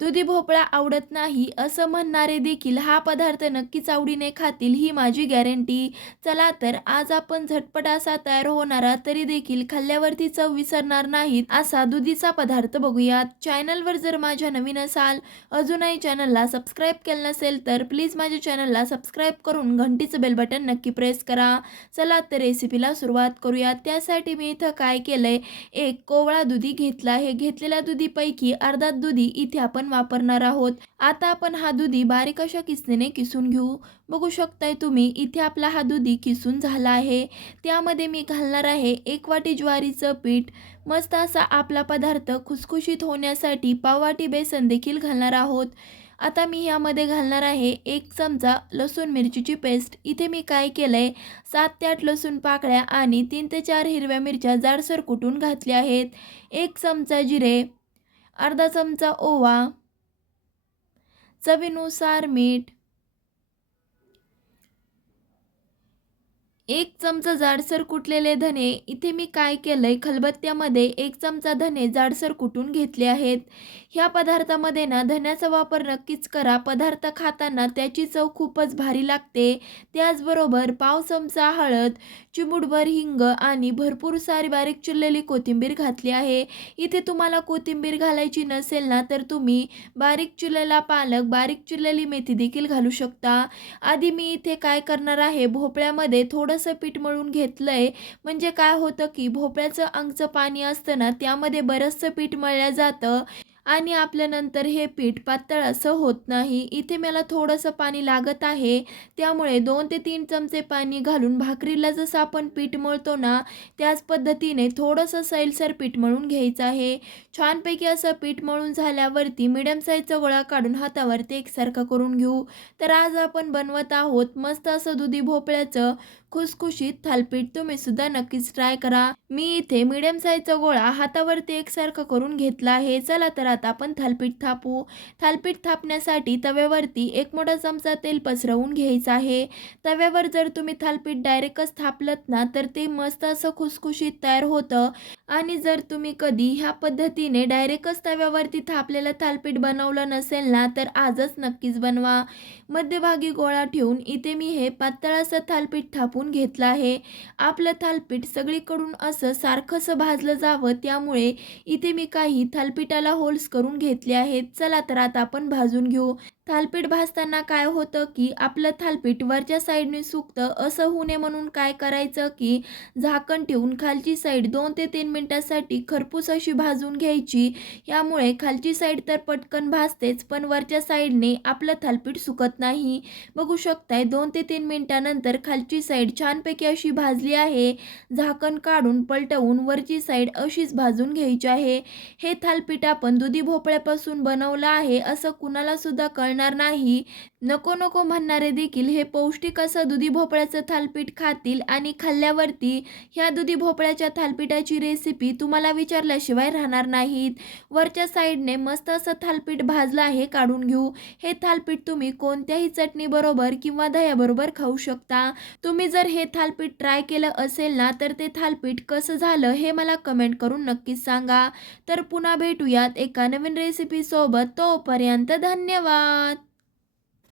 दुधी भोपळा आवडत नाही असं म्हणणारे देखील हा पदार्थ नक्कीच आवडीने खातील ही माझी गॅरंटी. चला तर आज आपण झटपट असा तयार होणारा तरी देखील खाल्ल्यावरती चव विसरणार नाहीत असा दुधीचा पदार्थ बघूयात. चॅनलवर जर माझ्या नवीन असाल, अजूनही चॅनलला सबस्क्राईब केलं नसेल तर प्लीज माझ्या चॅनलला सबस्क्राईब करून घंटीचं बेल बटन नक्की प्रेस करा. चला तर रेसिपीला सुरुवात करूया. त्यासाठी मी इथं काय केलंय, एक कोवळा दुधी घेतला आहे. घेतलेल्या दुधीपैकी अर्धा दुधी इथे आपण वापरणार आहोत. आता आपण हा दुधी बारीक अशा किसणीने किसून घेऊ. बघू शकताय तुम्ही इथे आपला हा दुधी किसून झाला आहे. त्यामध्ये मी घालणार आहे 1 वाटी ज्वारीचं पीठ. मस्त असा आपला पदार्थ खुसखुशीत होण्यासाठी पाव वाटी बेसन देखील घालणार आहोत. आता मी यामध्ये घालणार आहे 1 चमचा लसूण मिरचीची पेस्ट. इथे मी काय केलंय, 7 ते 8 लसूण पाकळ्या आणि 3 ते 4 हिरव्या मिरच्या जाडसर कुटून घातल्या आहेत. 1 चमचा जिरे, अर्धा चमचा ओवा, चवीनुसार मीठ, 1 चमचा जाडसर कुटलेले धने. इथे मी काय केलंय, खलबत्त्यामध्ये 1 चमचा धने जाडसर कुटून घेतले आहेत. ह्या पदार्थामध्ये ना धन्याचा वापर नक्कीच करा. पदार्थ खाताना त्याची चव खूपच भारी लागते. त्याचबरोबर पाव चमचा हळद, चिमूटभर हिंग आणि भरपूर सारी बारीक चिरलेली कोथिंबीर घातली आहे. इथे तुम्हाला कोथिंबीर घालायची नसेल ना तर तुम्ही बारीक चिरलेला पालक, बारीक चिरलेली मेथी देखील घालू शकता. आधी मी इथे काय करणार आहे, भोपळ्यामध्ये थोडंसं पीठ मळून घेतलंय. म्हणजे काय होतं की भोपळ्याचं अंगचं पाणी असतं ना त्यामध्ये बरंचसं पीठ मळलं जातं आणि आपल्या नंतर हे पीठ पातळ असं होत नाही. इथे मला थोडंसं पाणी लागत आहे. त्यामुळे 2 ते 3 चमचे पाणी घालून भाकरीला जसं आपण पीठ मळतो ना त्याच पद्धतीने थोडंसं सैलसर पीठ मळून घ्यायचं आहे. छानपैकी असं पीठ मळून झाल्यावरती मीडियम साईजचा गोळा काढून हातावरती एकसारखा करून घेऊ. तर आज आपण बनवत आहोत मस्त असं दुधी भोपळ्याचं खुसखुशीत थालीपीठ. तुम्ही सुद्धा नक्कीच ट्राय करा. मी इथे मीडियम साईजचा गोळा हातावरती एकसारखा करून घेतला आहे. चला तर आता आपण थालीपीठ थापू. थालीपीठ थापण्यासाठी तव्यावरती 1 मोठा चमचा तेल पसरवून घ्यायचं आहे. तव्यावर जर तुम्ही थालीपीठ डायरेक्टच थापलत ना तर ते मस्त असं खुसखुशीत तयार होतं. आणि जर तुम्ही कधी ह्या पद्धतीने डायरेक्टच तव्यावरती थापलेलं थालीपीठ बनवलं नसेल ना तर आजच नक्कीच बनवा. मध्यभागी गोळा ठेवून इथे मी हे पातळ असं थालीपीठ थापून घेतलं आहे. आपलं थालीपीठ सगळीकडून असं सारखंसं भाजलं जावं त्यामुळे इथे मी काही थालीपीठाला होल्स करून घेतले आहेत. चला तर आता आपण भाजून घेऊ. थालीपीठ भाजताना काय होतं की आपलं थालीपीठ वरच्या साईडने सुकतं. असं होऊ नये म्हणून काय करायचं की झाकण ठेवून खालची साईड 2 ते 3 मिनिटासाठी खरपूस अशी भाजून घ्यायची. यामुळे खालची साईड तर पटकन भाजतेच पण वरच्या साईडने आपलं थालीपीठ सुकत नाही. बघू शकताय 2 ते 3 मिनिटानंतर खालची साईड छानपैकी अशी भाजली आहे. झाकण काढून पलटवून वरची साईड अशीच भाजून घ्यायची आहे. हे थालीपीठ आपण दुधी भोपळ्यापासून बनवलं आहे असं कुणाला सुद्धा कळणार नाही. नको नको म्हणणारे देखील हे पौष्टिक असं दुधी भोपळ्याचं थालीपीठ खातील आणि खाल्ल्यावरती ह्या दुधी भोपळ्याच्या थालीपीठाची रेसिपी तुम्हाला विचारल्याशिवाय राहणार नाहीत. वरच्या साईडने मस्त असं थालीपीठ भाजलं आहे, काढून घेऊ. हे थालीपीठ तुम्ही कोणत्याही चटणी बरोबर किंवा दह्याबरोबर खाऊ शकता. तुम्ही जर हे थालीपीठ ट्राय केलं असेल ना तर ते थालीपीठ कसं झालं हे मला कमेंट करून नक्कीच सांगा. तर पुन्हा भेटूयात एका नवीन रेसिपी सोबत. तोपर्यंत धन्यवाद.